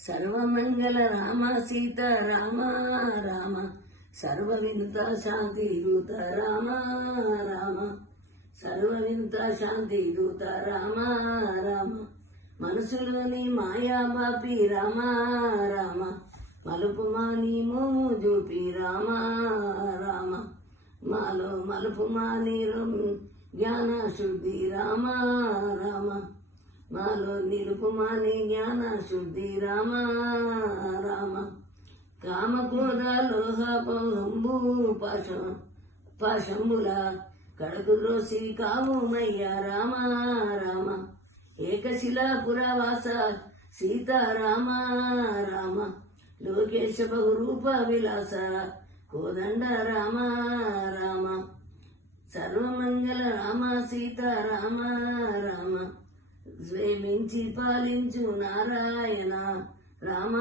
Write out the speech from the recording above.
సర్వమంగళ రామ సీత రామ. రామ సర్వ వినుత శాంతి దూత రామ రామ. సర్వ వినుత శాంతి దూత రామ రామ. మనసులోని మాయా బాపి రామ రామ. మలుపు మాని మోము చూపి రామ రామ. మాలో మలుపు మాని జ్ఞాన శుద్ధి రామ నాలో నిరుపమాని జ్ఞాన శుద్ధి రామ రామ. కామ క్రోధ లోహ పంబు పాశ పాశంబుల కడకు రోసి కావు మయ్యా రామ రామ. ఏకశిలా పురవాస సీతారామ రామ లోకేశ బహురూప విలాస కోదండ రామ రామ. సర్వమంగళ రామ సీతారామ రామ. స్వేమించి పాలించు నారాయణ రామ